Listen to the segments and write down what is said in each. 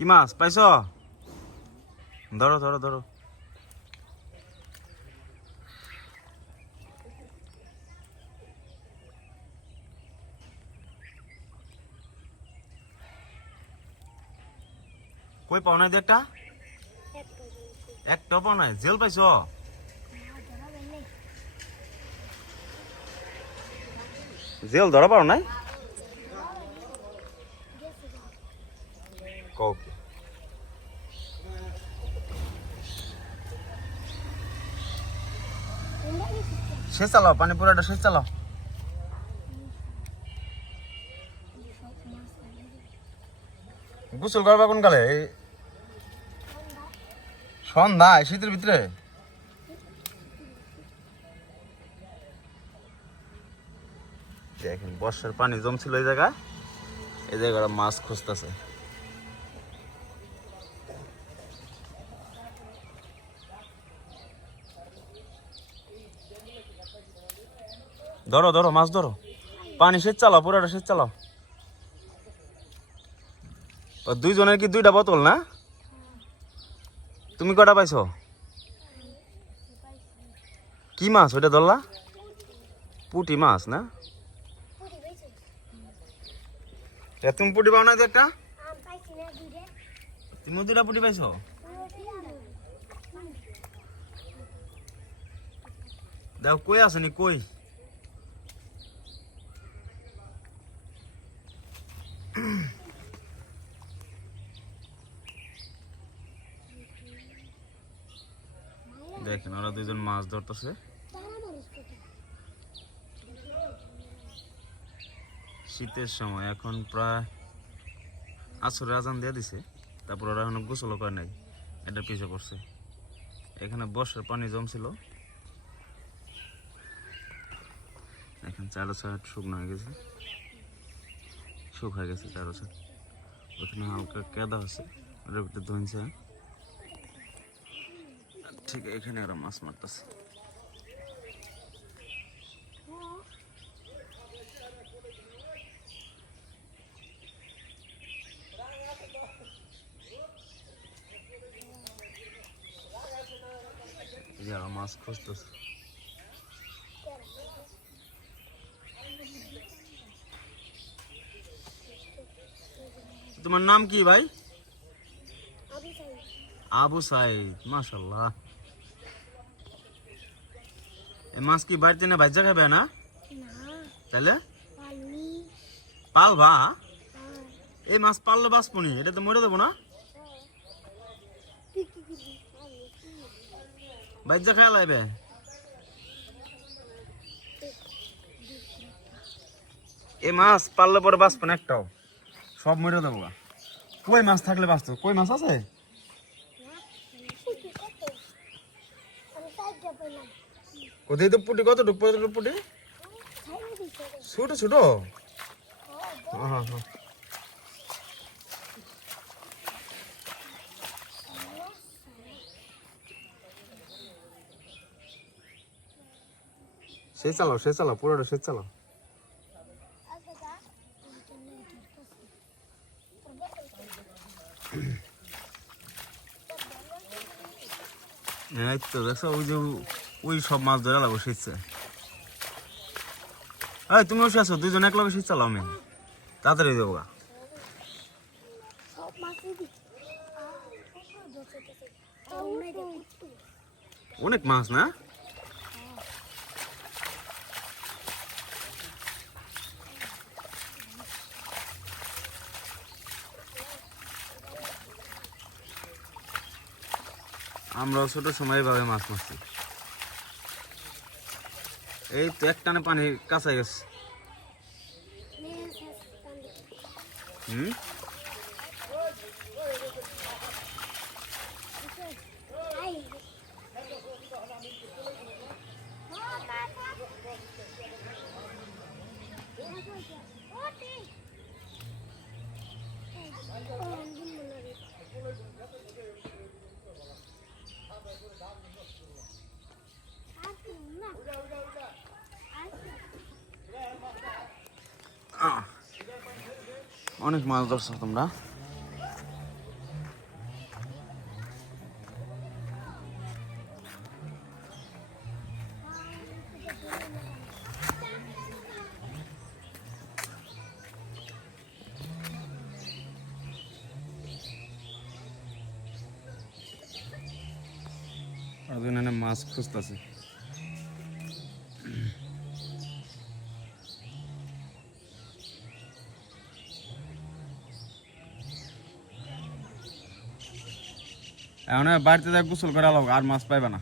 কি মাছ পাইছ? ধরো ধরো ধরো। কই পাও নাই একটা? একটা পাও নাই। জেল পাইছ? জেল ধরা পাও নাই? কও শেষ চালাও, পানি পুরাটা শেষ চালাও। গোসল করবা কোন কালে সন্ধ্যা শীতের ভিতরে। দেখেন, বর্ষার পানি জমছিল এই জায়গায়। এই জায়গাটা মাছ খুঁজতেছে। ধরো ধরো, মাছ ধরো। পানি সেচ চালাও, পুরাটা সেচ চালাও। দুইজনের কি দুইটা বোতল না? তুমি কটা পাইছো? কি মাছ ওইটা ধরলা? পুটি মাছ না? তুমি পুটি পাও না একটা? তুমি দুটা পুটি পাইছো? দেখো কই আসেনি কই? দেখেন, ওরা দুজন মাছ ধরতেছে। শীতের সময় এখন প্রায় আসরে আজান দিয়ে দিছে, তারপর ওরা এখনও গোসলও করে নাই, এটা পিছে পড়ছে। এখানে বর্ষার পানি জমছিল। এখন চারো সাইড শুকনো হয়ে গেছে। শুকায় গেছে চারো সাইড। ওখানে হালকা কেদা আছে, ওটার ভিতরে ধনছে ঠিক এখানে ওরা মাছ মারতেছে। যারা মাছ খুঁজতেছে। তোমার নাম কি ভাই? আবু সাইদ মাশাল্লাহ। মাছ কি বাড়িতে না ভাজ্যা খাবে না তাহলে পালবা এই মাছ পাললে বাঁচবনি এটা তো মরে দেবো না ভাজ্যা খাওয়া লাগবে এই মাছ পাললে পরে বাঁচবো না একটাও সব মরে দেবো কই মাছ থাকলে বাঁচতো কই মাছ আছে কোথায় তো পুটি? কত ডুব কত পুটি? ছোট ছোট? হ্যাঁ হ্যাঁ সে চালাও সে চালাও, পুরোটা সে চালাও। এই তো দেখছ ওই যে ওই সব মাছ ধরে লাগবো শীতছে এই, তুমি বসে আছো? দুজন এক লগে শীত আমি তাড়াতাড়ি দেবো গা। অনেক মাছ না? আমরা ছোট সময় এভাবে মাছ মারছি। এই তো এক টানে পানি কাঁচা গেছে। হুম? আহ, অনেক মাছ ধরছো তোমরা। অর্জুন মাছ খুঁজতেছে। এখন বাড়িতে যা গোসল করে আলো আর মাছ পাইবে না।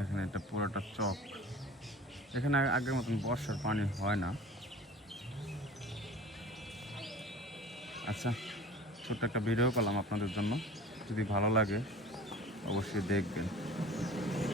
এখানে এটা পুরোটা চক। এখানে আগের মতন বর্ষার পানি হয় না। আচ্ছা ছোট্ট একটা ভিডিও করলাম আপনাদের জন্য। যদি ভালো লাগে, অবশ্যই দেখবেন।